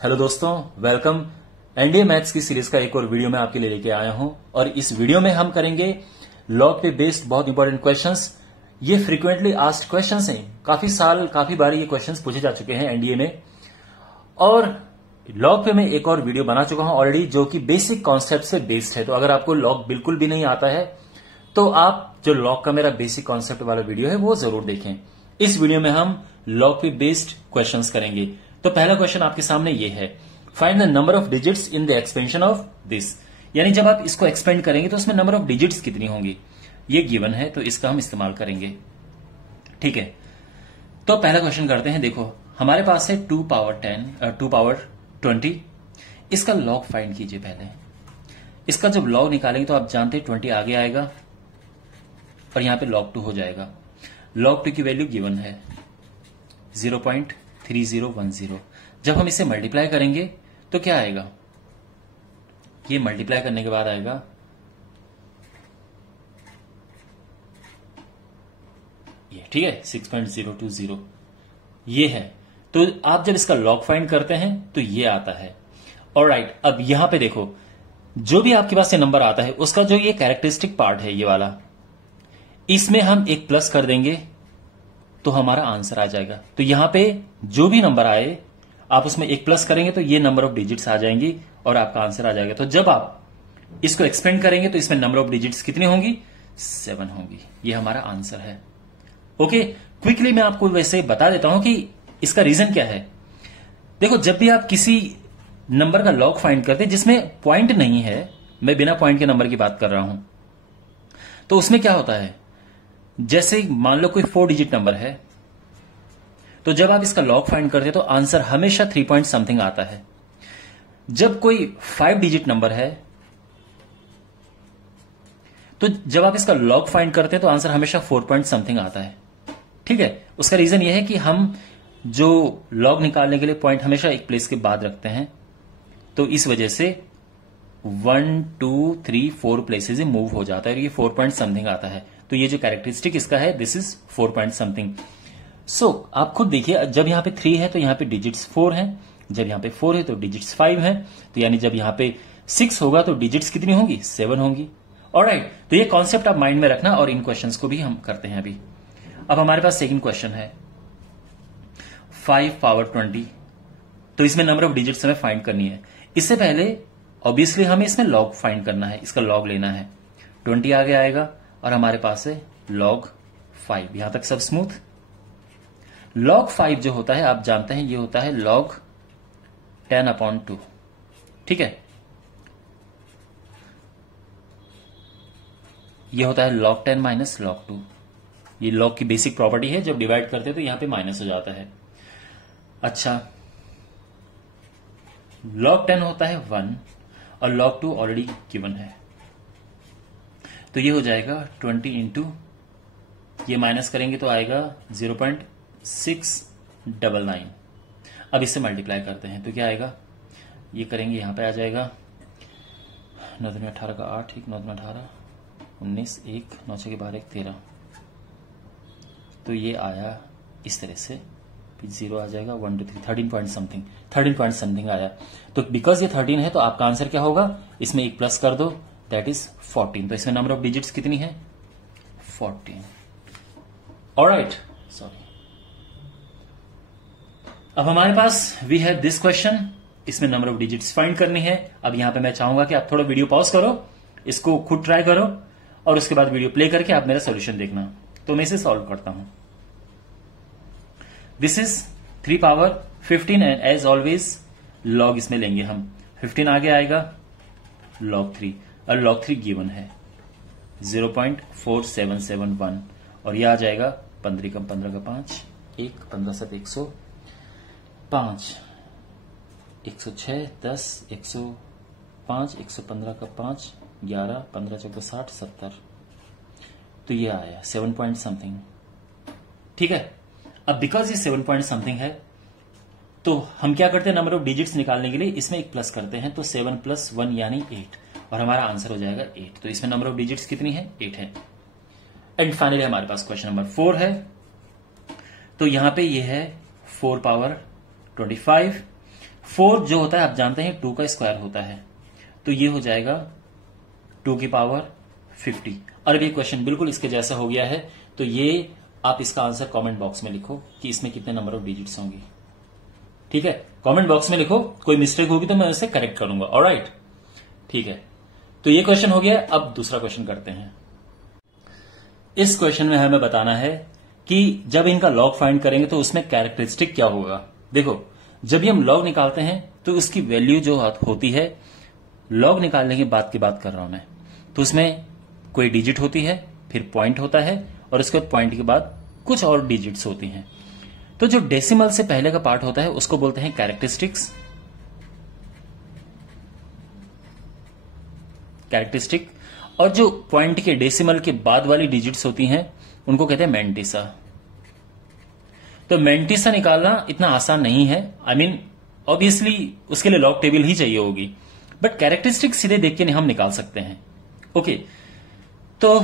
Hello दोस्तों, welcome. NDA maths की series का एक और वीडियो में आपके लिए लेके आया हूं और इस वीडियो में हम करेंगे लॉग पे बेस्ड बहुत इंपॉर्टेंट क्वेश्चंस। ये फ्रीक्वेंटली आस्क्ड क्वेश्चंस हैं। काफी बार ये क्वेश्चंस पूछे जा चुके हैं एनडीए में और लॉग पे मैं एक और वीडियो बना चुका हूं ऑलरेडी, जो कि बेसिक कॉन्सेप्ट से बेस्ड है। तो अगर आपको लॉग बिल्कुल भी नहीं आता है तो आप जो लॉग का मेरा बेसिक कॉन्सेप्ट वाला वीडियो है वो जरूर देखें। इस वीडियो में हम लॉग पे बेस्ड क्वेश्चंस करेंगे। तो पहला क्वेश्चन आपके सामने ये है, find the number of digits in the expansion of this. यानी जब आप इसको एक्सपेंड करेंगे तो उसमें नंबर ऑफ डिजिट्स कितनी होंगी, ये गिवन है, तो इसका हम इस्तेमाल करेंगे। ठीक है, तो पहला क्वेश्चन करते हैं। देखो हमारे पास है 2 पावर 20। इसका लॉग फाइंड कीजिए पहले। इसका जब लॉग निकालेंगे तो आप जानते हैं 20 आगे आएगा और यहां पे log 2 हो जाएगा। log 2 की वैल्यू गिवन है 0.3010। जब हम इसे मल्टीप्लाई करेंगे तो क्या आएगा, ये मल्टीप्लाई करने के बाद आएगा ये, ठीक है, 6.020 ये है। तो आप जब इसका log फाइंड करते हैं तो ये आता है। ऑलराइट, अब यहां पे देखो जो भी आपके पास ये नंबर आता है उसका जो ये कैरेक्टरिस्टिक पार्ट है ये वाला, इसमें हम एक प्लस कर देंगे तो हमारा आंसर आ जाएगा। तो यहां पे जो भी नंबर आए आप उसमें एक प्लस करेंगे तो ये नंबर ऑफ डिजिट्स आ जाएंगी और आपका आंसर आ जाएगा। तो जब आप इसको एक्सपेंड करेंगे तो इसमें नंबर ऑफ डिजिट्स कितनी होंगी, 7 होंगी। ये हमारा आंसर है। ओके, क्विकली मैं आपको वैसे बता देता हूं कि इसका रीजन क्या है। देखो जब भी आप किसी नंबर का लॉग फाइंड करते हैं जिसमें पॉइंट नहीं है, मैं बिना पॉइंट के नंबर की बात कर रहा हूं, तो उसमें क्या होता है, जैसे मान लो कोई 4 डिजिट नंबर है, तो जब आप इसका लॉग फाइंड करते हैं तो आंसर हमेशा 3 पॉइंट समथिंग आता है। जब कोई 5 डिजिट नंबर है तो जब आप इसका लॉग फाइंड करते हैं तो आंसर हमेशा 4 पॉइंट समथिंग आता है। ठीक है, उसका रीजन यह है कि हम जो लॉग निकालने के लिए पॉइंट हमेशा एक प्लेस के बाद रखते हैं, तो इस वजह से 1 2 3 4 प्लेसेस मूव हो जाता है और ये 4 पॉइंट समथिंग आता है। तो ये जो कैरेक्टरिस्टिक इसका है, दिस इज 4 पॉइंट समथिंग। सो आप खुद देखिए, जब यहां पे 3 है तो यहां पे डिजिट्स 4 हैं, जब यहां पे 4 है तो डिजिट्स 5 हैं, तो यानी जब यहां पे 6 होगा तो डिजिट्स कितनी होंगी, 7 होंगी। ऑलराइट, तो ये कॉन्सेप्ट आप माइंड में रखना और इन क्वेश्चंस को भी हम करते हैं अभी। अब हमारे पास सेकंड क्वेश्चन है 5 पावर 20। तो इसमें नंबर ऑफ डिजिट्स हमें फाइंड करनी है। इससे पहले ऑब्वियसली हमें इसमें लॉग फाइंड करना है, इसका लॉग लेना है। 20 आगे आएगा और हमारे पास है log 5। यहां तक सब स्मूथ। log 5 जो होता है आप जानते हैं, ये होता है log 10/2। ठीक है, ये होता है log 10 माइनस log 2। ये log की बेसिक प्रॉपर्टी है, जब डिवाइड करते हैं तो यहां पे माइनस हो जाता है। अच्छा, log 10 होता है 1 और log 2 ऑलरेडी गिवन है, तो ये हो जाएगा 20 इंटू, ये माइनस करेंगे तो आएगा 0.699। अब इससे मल्टीप्लाई करते हैं तो क्या आएगा, ये करेंगे यहां पे आ जाएगा 9 में 18 का 8, 9 में 18 19, 1 9 के 12 13। तो ये आया इस तरह से, 0 आ जाएगा 1 2 3 13 पॉइंट समथिंग आया। तो बिकॉज ये 13 है तो आपका आंसर क्या होगा, इसमें एक प्लस कर दो, दैट इज 14। तो इसमें नंबर ऑफ डिजिट्स कितनी है, 14। Alright, sorry. अब हमारे पास वी हैव दिस क्वेश्चन, इसमें नंबर ऑफ डिजिट्स फाइंड करनी है। अब यहां पे मैं चाहूंगा कि आप थोड़ा वीडियो पॉज करो, इसको खुद ट्राई करो और उसके बाद वीडियो प्ले करके आप मेरा सोल्यूशन देखना। तो मैं इसे सॉल्व करता हूं। This is 3 power 15 and as always log इसमें लेंगे हम। 15 आगे आएगा log 3 और log 3 गिवन है 0.4771 और यह आ जाएगा 15 कम 15 का 5, 1 15 7 105, 106 10 105, 115 का 5 11 15 14 60 70। तो ये आया 7 पॉइंट समथिंग। ठीक है, अब बिकॉज ये 7 पॉइंट समथिंग है तो हम क्या करते हैं, नंबर ऑफ डिजिट्स निकालने के लिए इसमें एक प्लस करते हैं, तो 7 + 1 यानी 8 और हमारा आंसर हो जाएगा 8। तो इसमें नंबर ऑफ डिजिट्स कितनी है, 8 है। एंड फाइनली हमारे पास क्वेश्चन नंबर 4 है। तो यहां पे ये है 4 पावर 25। 4 जो होता है आप जानते हैं 2 का स्क्वायर होता है, तो ये हो जाएगा 2 की पावर 50। और अब ये क्वेश्चन बिल्कुल इसके जैसा हो गया है, तो ये आप इसका आंसर कमेंट बॉक्स में लिखो कि इसमें कितने नंबर ऑफ डिजिट्स होंगी। ठीक है, कमेंट बॉक्स में लिखो, कोई मिस्टेक होगी तो मैं उसे करेक्ट करूंगा। ऑलराइट, ठीक है, तो ये क्वेश्चन हो गया। अब दूसरा क्वेश्चन करते हैं। इस क्वेश्चन में हमें बताना है कि जब इनका लॉग फाइंड करेंगे तो उसमें कैरेक्टरिस्टिक क्या होगा। देखो, जब भी हम लॉग निकालते हैं तो उसकी वैल्यू जो होती है, लॉग निकालने की बात कर रहा हूं मैं, तो उसमें कोई डिजिट होती है, फिर पॉइंट होता है, और उसके बाद पॉइंट के बाद कुछ और डिजिट्स होती हैं। तो जो डेसिमल से पहले का पार्ट होता है उसको बोलते हैं कैरेक्टरिस्टिक, और जो पॉइंट के डेसिमल के बाद वाली डिजिट्स होती हैं उनको कहते हैं मैंटिसा। तो मैंटिसा निकालना इतना आसान नहीं है, आई मीन ऑब्वियसली उसके लिए लॉग टेबल ही चाहिए होगी, बट कैरेक्टरिस्टिक सीधे देख के हम निकाल सकते हैं। ओके, तो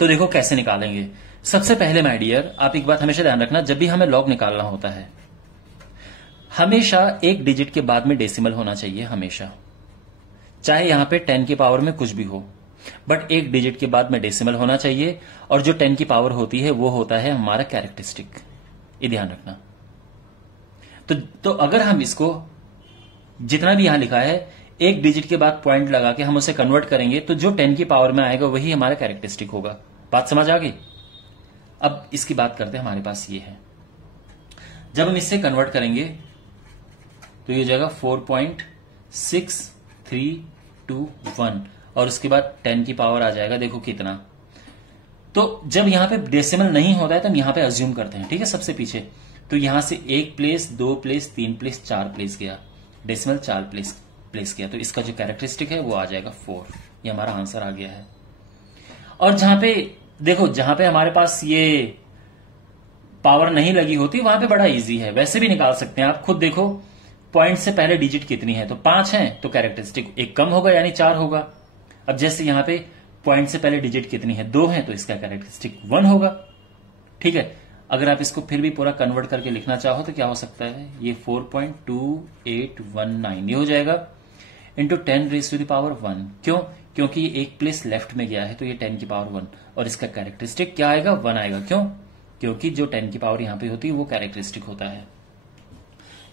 देखो कैसे निकालेंगे। सबसे पहले माय डियर, आप एक बात हमेशा ध्यान रखना, जब भी हमें लॉग निकालना होता है हमेशा एक डिजिट के बाद में डेसिमल होना चाहिए, हमेशा, चाहे यहां पे 10 की पावर में कुछ भी हो, बट एक डिजिट के बाद में डेसिमल होना चाहिए, और जो 10 की पावर होती है वो होता है हमारा कैरेक्टरिस्टिक, ये ध्यान रखना। तो अगर हम इसको जितना भी यहां लिखा है एक डिजिट के बाद पॉइंट लगा के हम उसे कन्वर्ट करेंगे, तो जो 10 की पावर में आएगा वही हमारा कैरेक्टरिस्टिक होगा। बात समझ आ गई? अब इसकी बात करते हैं। हमारे पास ये है, जब हम इससे कन्वर्ट करेंगे तो ये हो जाएगा 4.6321, और उसके बाद 10 की पावर आ जाएगा, देखो कितना। तो जब यहां पे डेसिमल नहीं होता है तो हम यहां पे अज्यूम करते हैं, ठीक है, सबसे पीछे। तो यहां से 1 प्लेस, 2 प्लेस, 3 प्लेस, 4 प्लेस गया, डेसिमल 4 प्लेस किया, तो इसका जो कैरेक्टरिस्टिक है वो आ जाएगा 4। ये हमारा आंसर आ गया है। और जहां पे देखो, जहां पे हमारे पास ये पावर नहीं लगी होती वहां पे बड़ा इजी है, वैसे भी निकाल सकते हैं आप। खुद देखो, पॉइंट से पहले डिजिट कितनी है, तो 5 है, तो कैरेक्टरिस्टिक एक कम होगा यानी 4 होगा। अब जैसे यहां पे पॉइंट से पहले डिजिट कितनी है, 2 है, तो इसका कैरेक्टरिस्टिक 1 होगा। ठीक है, अगर आप इसको फिर भी पूरा कन्वर्ट करके लिखना चाहो तो क्या हो सकता है, ये 4.2819 ये हो जाएगा into 10 raise to the power 1। क्यों? क्योंकि ये एक प्लेस लेफ्ट में गया है, तो ये 10 की पावर 1, और इसका कैरेक्टरिस्टिक क्या आएगा, 1 आएगा। क्यों? क्योंकि जो 10 की पावर यहां पे होती है वो कैरेक्टरिस्टिक होता है।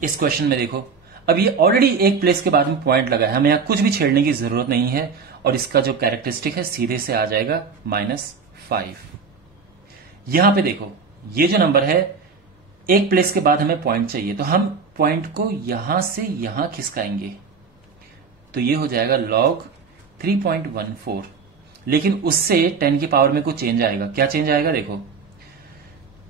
इस क्वेश्चन में देखो, अब ये ऑलरेडी एक प्लेस के बाद में पॉइंट लगा है, हमें यहां कुछ भी छेड़ने की जरूरत नहीं है, और इसका जो कैरेक्टरिस्टिक है सीधे से आ जाएगा -5। यहां पे देखो, ये जो नंबर है, एक प्लेस के बाद हमें पॉइंट चाहिए, तो हम पॉइंट को यहां से यहां खिसकाएंगे, तो ये हो जाएगा log 3.14। लेकिन उससे 10 की पावर में कुछ चेंज आएगा। क्या चेंज आएगा? देखो,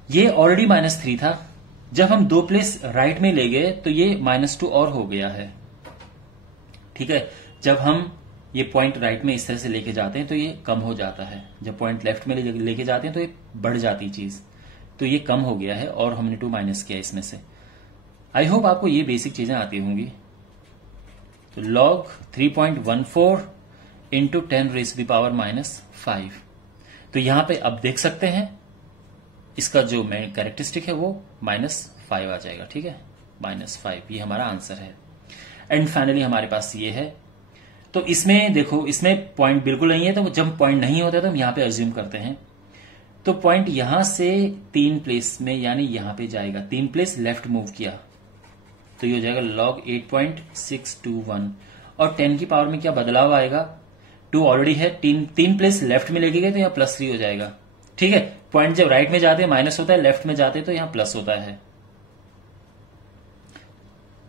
ये ऑलरेडी -3 था, जब हम 2 प्लेस राइट में ले गए तो ये -2 और हो गया है। ठीक है, जब हम ये पॉइंट राइट में इस तरह से लेके जाते हैं तो ये कम हो जाता है, जब पॉइंट लेफ्ट में लेके जाते हैं तो ये बढ़ जाती चीज, तो ये कम हो गया है, और हमने 2 माइनस किया इसमें से। आई होप आपको ये बेसिक चीजें आती होंगी। तो log 3.14 into 10 raise to the power -5। तो यहां पे अब देख सकते हैं इसका जो कैरेक्टरिस्टिक है वो -5 आ जाएगा। ठीक है, -5 ये हमारा आंसर है। एंड फाइनली हमारे पास ये है। तो इसमें देखो, इसमें पॉइंट बिल्कुल नहीं है, तो जब पॉइंट नहीं होता तो हम यहां पे अज्यूम करते हैं। तो पॉइंट यहां से 3 प्लेस में यानी यहां पे जाएगा, 3 प्लेस लेफ्ट मूव किया, तो ये हो जाएगा log 8.621, और 10 की पावर में क्या बदलाव आएगा, 2 ऑलरेडी है, 3 प्लेस लेफ्ट में लेके गए तो यहाँ +3 हो जाएगा। ठीक है, पॉइंट जब राइट में जाते हैं माइनस होता है, लेफ्ट में जाते तो यहाँ प्लस होता है।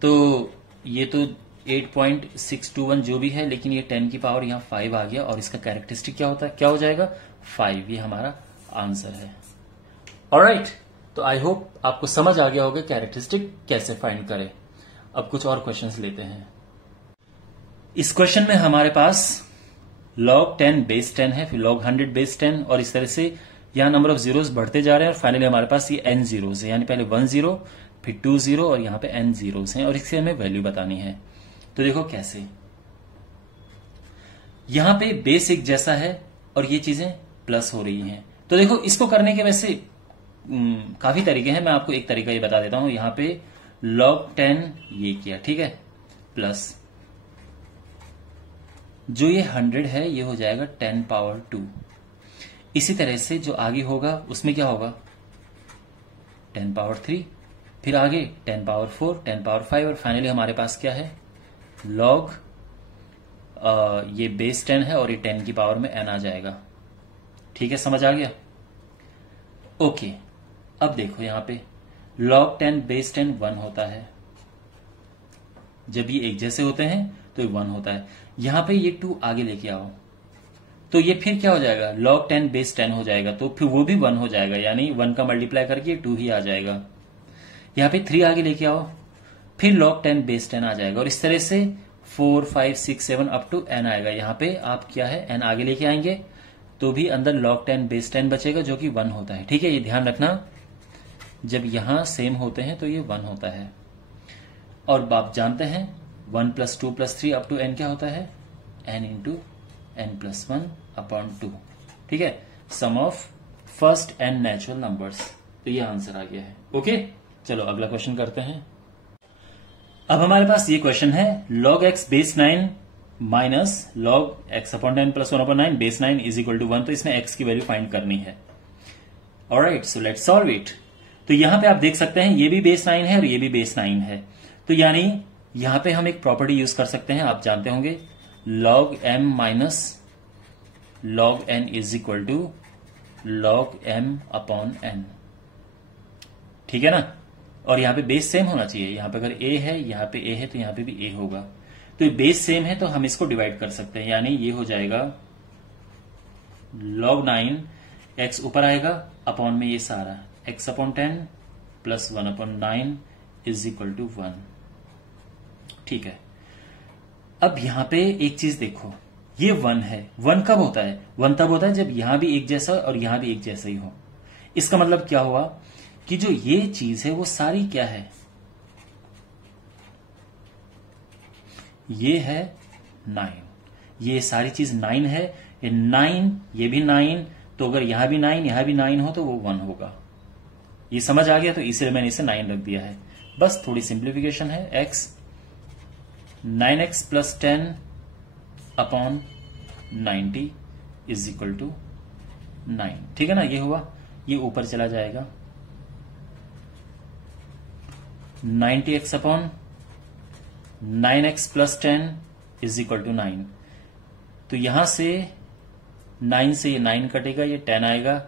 तो ये तो 8.621 जो भी है, लेकिन ये 10 की पावर यहाँ 5 आ गया, और इसका कैरेक्टरिस्टिक क्या होता है, क्या हो जाएगा 5। ये हमारा आंसर है। ऑलराइट, तो आई होप आपको समझ आ गया होगा कैरेक्टरिस्टिक कैसे फाइंड करें। अब कुछ और क्वेश्चंस लेते हैं। इस क्वेश्चन में हमारे पास log 10 बेस 10 है, फिर log 100 बेस 10, और इस तरह से यहां नंबर ऑफ जीरोस बढ़ते जा रहे हैं, और फाइनली हमारे पास ये n जीरोस है, यानी पहले 1 0, फिर 2 0, और यहां पे n जीरोस हैं, और इससे हमें वैल्यू बतानी है। तो देखो कैसे, यहां पे बेस एक जैसा है और ये चीजें प्लस हो रही हैं। तो देखो, इसको करने के वैसे काफी तरीके हैं, मैं आपको एक तरीका ये बता देता हूं। यहां पे log 10 ये किया, ठीक है, प्लस जो ये 100 है ये हो जाएगा 10 पावर 2। इसी तरह से जो आगे होगा उसमें क्या होगा 10 पावर 3, फिर आगे 10 पावर 4, 10 पावर 5 और फाइनली हमारे पास क्या है log ये बेस 10 है और ये 10 की पावर में n आ जाएगा। ठीक है, समझ आ गया? ओके, अब देखो यहां पे log 10 बेस 10 1 होता है, जब ये एक जैसे होते हैं तो ये 1 होता है। यहां पे ये 2 आगे लेके आओ तो ये फिर क्या हो जाएगा log 10 बेस 10 हो जाएगा, तो फिर वो भी 1 हो जाएगा, यानी 1 का मल्टीप्लाई करके 2 ही आ जाएगा। यहां पे 3 आगे लेके आओ, फिर log 10 बेस 10 आ जाएगा और इस तरह से 4, 5, 6, 7 अप टू n आएगा। यहां पे आप क्या है n आगे लेके आएंगे तो भी अंदर log 10 बेस 10 बचेगा जो कि 1 होता है। ठीक है, ये ध्यान रखना, जब यहां सेम होते हैं तो ये 1 होता है। और आप जानते हैं 1 + 2 + 3 अप टू n क्या होता है n इंटू n + 1 अपॉन 2। ठीक है, sum of first n natural numbers, तो ये आंसर आ गया है। ओके, चलो अगला क्वेश्चन करते हैं। अब हमारे पास ये क्वेश्चन है log x base 9 minus log x upon 10 + 1/9 base 9 is equal to 1। तो इसमें x की वैल्यू फाइंड करनी है। Alright, so let's solve it. तो यहां पे आप देख सकते हैं ये भी बेस 9 है और ये भी बेस 9 है, तो यानी यहां पे हम एक प्रॉपर्टी यूज कर सकते हैं, आप जानते होंगे log m minus log n is equal to log m upon n। ठीक है ना, और यहां पे बेस सेम होना चाहिए। यहां पे अगर a है, यहां पे a है तो यहां पे भी a होगा, तो ये बेस सेम है तो हम इसको डिवाइड कर सकते हैं, यानी ये हो जाएगा log 9 x ऊपर आएगा अपॉन में ये सारा x upon 10 plus 1/9 is equal to 1। ठीक है, अब यहां पे एक चीज देखो, ये 1 है। 1 कब होता है? 1 तब होता है जब यहां भी एक जैसा और यहां भी एक जैसा ही हो। इसका मतलब क्या हुआ कि जो ये चीज है वो सारी क्या है, ये है 9, ये सारी चीज 9 है, ये 9, ये भी 9, तो अगर यहां भी 9 यहां भी 9 हो तो वो 1 होगा। ये समझ आ गया, तो इसलिए मैंने इसे 9 रख दिया है। बस थोड़ी सिंप्लीफिकेशन है। x 9x plus 10 upon 90 is equal to 9। ठीक है ना, ये हुआ, ये ऊपर चला जाएगा 90x upon 9x plus 10 is equal to 9। तो यहां से 9 से ये 9 कटेगा, ये 10 आएगा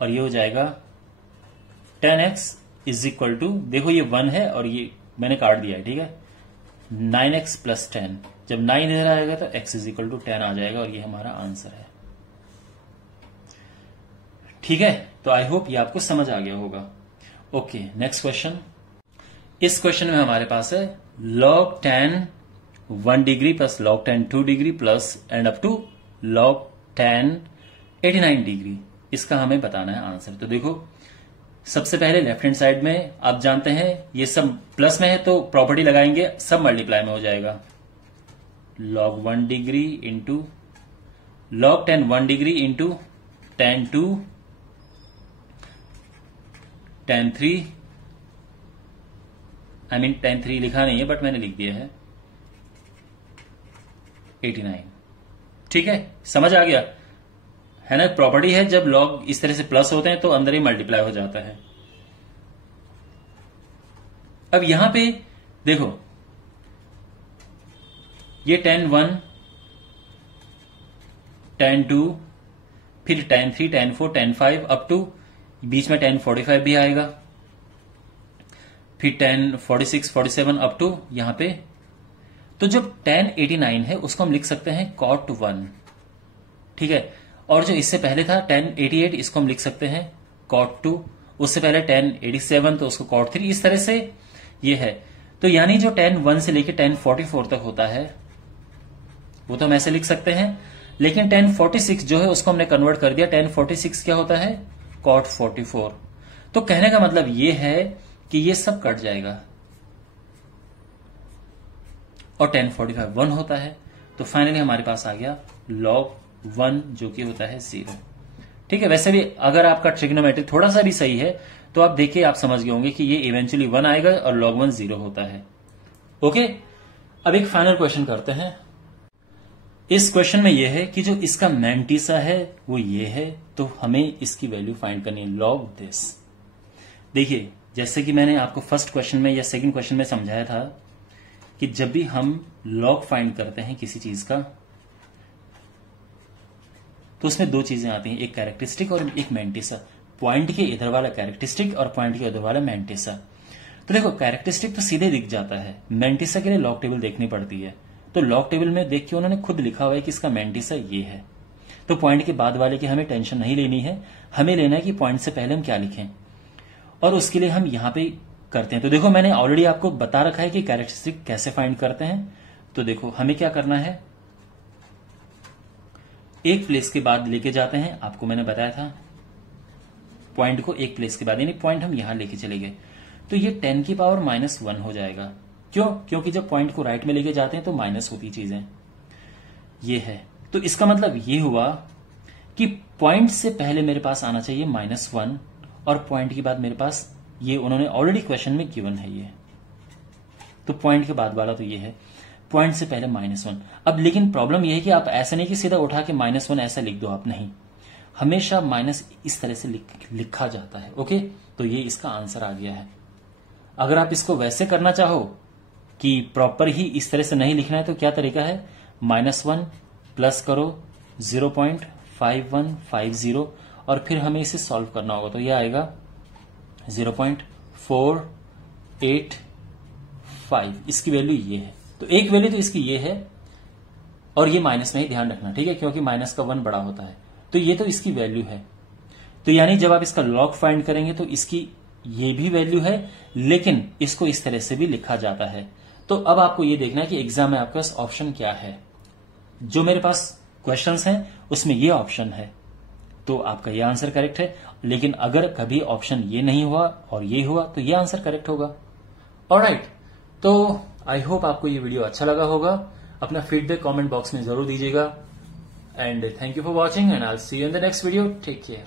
और ये हो जाएगा 10x इज इक्वल टू, देखो ये 1 है और ये मैंने काट दिया है। ठीक है, 9x प्लस 10, जब 9 इधर आएगा तो x इज इक्वल टू 10 आ जाएगा और ये हमारा आंसर है। ठीक है, तो आई होप ये आपको समझ आ गया होगा। Okay, next question. इस क्वेश्चन में हमारे पास है log 10 1 degree plus log 10 2 degree plus and up to log 10 89 degree. इसका हमें बताना है आंसर। तो देखो, सबसे पहले लेफ्ट हैंड साइड में आप जानते हैं ये सब प्लस में है तो प्रॉपर्टी लगाएंगे, सब मल्टीप्लाई में हो जाएगा। log 1 degree into log 10 1 degree into 10 2 10 3, I mean 10 3 लिखा नहीं है बट मैंने लिख दिया है 89। ठीक है, समझ आ गया है ना। प्रॉपर्टी है जब लॉग इस तरह से प्लस होते हैं तो अंदर ही मल्टीप्लाई हो जाता है। अब यहां पे देखो, ये 10 1 10 2 फिर 10 3 10 4 10 5 अप टू बीच में 10 45 भी आएगा, फिर 10 46 47 अप टू यहां पे। तो जब 10 89 है उसको हम लिख सकते हैं cot 1। ठीक है, और जो इससे पहले था 10 88 इसको हम लिख सकते हैं cot 2। उससे पहले 10 87 तो उसको cot 3। इस तरह से ये है। तो यानी जो 10 1 से लेकर 10 44 तक होता है वो तो हम ऐसे लिख सकते हैं, लेकिन 10 46 जो है उसको हमने कन्वर्ट कर दिया। 10 46 क्या होता है cot 44। तो कहने का मतलब ये है कि ये सब कट जाएगा और 10 45 1 होता है। तो फाइनली हमारे पास आ गया log 1 जो कि होता है 0। ठीक है, वैसे भी अगर आपका ट्रिग्नोमेट्री थोड़ा सा भी सही है तो आप देखिए, आप समझ गए होंगे कि ये इवेंचुअली 1 आएगा और log 1 0 होता है। ओके, अब एक फाइनल क्वेश्चन करते हैं। इस क्वेश्चन में यह है कि जो इसका मैंटिसा है वो ये है, तो हमें इसकी वैल्यू फाइंड करनी है, log दिस। देखिए, जैसे कि मैंने आपको फर्स्ट क्वेश्चन में या सेकंड क्वेश्चन में समझाया था कि जब भी हम log फाइंड करते हैं किसी चीज का, तो उसमें दो चीजें आती हैं, एक कैरेक्टरिस्टिक और एक मैंटिसा। पॉइंट के इधर वाला कैरेक्टरिस्टिक और पॉइंट के उधर वाला मैंटिसा। तो देखो, कैरेक्टरिस्टिक तो सीधे दिख जाता है, मैंटिसा के लिए लॉग टेबल देखनी पड़ती है। तो लॉग टेबल में देख के उन्होंने खुद लिखा हुआ है कि इसका मैंटिसा ये है। तो पॉइंट के बाद वाले की हमें टेंशन नहीं लेनी है, हमें लेना है कि पॉइंट से पहले हम क्या लिखें, और उसके लिए हम यहां पे करते हैं। तो देखो, मैंने ऑलरेडी आपको बता रखा है कि कैरेक्टरिस्टिक कैसे फाइंड करते हैं। तो देखो, हमें क्या करना है, एक प्लेस के बाद लेके जाते हैं, आपको मैंने बताया था पॉइंट को एक प्लेस के बाद, यानी पॉइंट हम यहां लेके चले गए, तो ये 10 की पावर -1 हो जाएगा। क्यों? क्योंकि जब पॉइंट को राइट में लेके जाते हैं तो माइनस होती चीजें, ये है। तो इसका मतलब ये हुआ कि पॉइंट से पहले मेरे पास आना चाहिए -1 और पॉइंट के बाद मेरे पास ये उन्होंने ऑलरेडी क्वेश्चन में गिवन है ये, तो पॉइंट के बाद वाला तो ये है, पॉइंट से पहले -1। अब लेकिन प्रॉब्लम यह है कि आप ऐसा नहीं कि सीधा उठा के -1 ऐसा लिख दो, आप नहीं, हमेशा माइनस इस तरह से लिखा जाता है। ओके, तो ये इसका आंसर आ गया है। अगर आप इसको वैसे करना चाहो कि प्रॉपर ही इस तरह से नहीं लिखना है, तो क्या तरीका है, -1 प्लस करो 0.5150 और फिर हमें इसे सॉल्व करना होगा, तो यह आएगा 0.485। इसकी वैल्यू ये है, तो एक वैल्यू तो इसकी ये है, और ये माइनस में ही ध्यान रखना, ठीक है, क्योंकि माइनस का 1 बड़ा होता है। तो ये तो इसकी वैल्यू है। तो यानी जब आप इसका लॉग फाइंड करेंगे तो इसकी ये भी वैल्यू है, लेकिन इसको इस तरह से भी लिखा जाता है। तो अब आपको ये देखना है कि एग्जाम में आपके पास ऑप्शन क्या है। जो मेरे पास क्वेश्चंस हैं उसमें ये ऑप्शन है, तो आपका ये आंसर करेक्ट है। लेकिन अगर कभी ऑप्शन ये नहीं हुआ और ये हुआ तो ये आंसर करेक्ट होगा। ऑलराइट, तो आई होप आपको ये वीडियो अच्छा लगा होगा। अपना फीडबैक कमेंट बॉक्स में जरूर दीजिएगा। And thank you for watching, and I'll see you in the next video. Take care.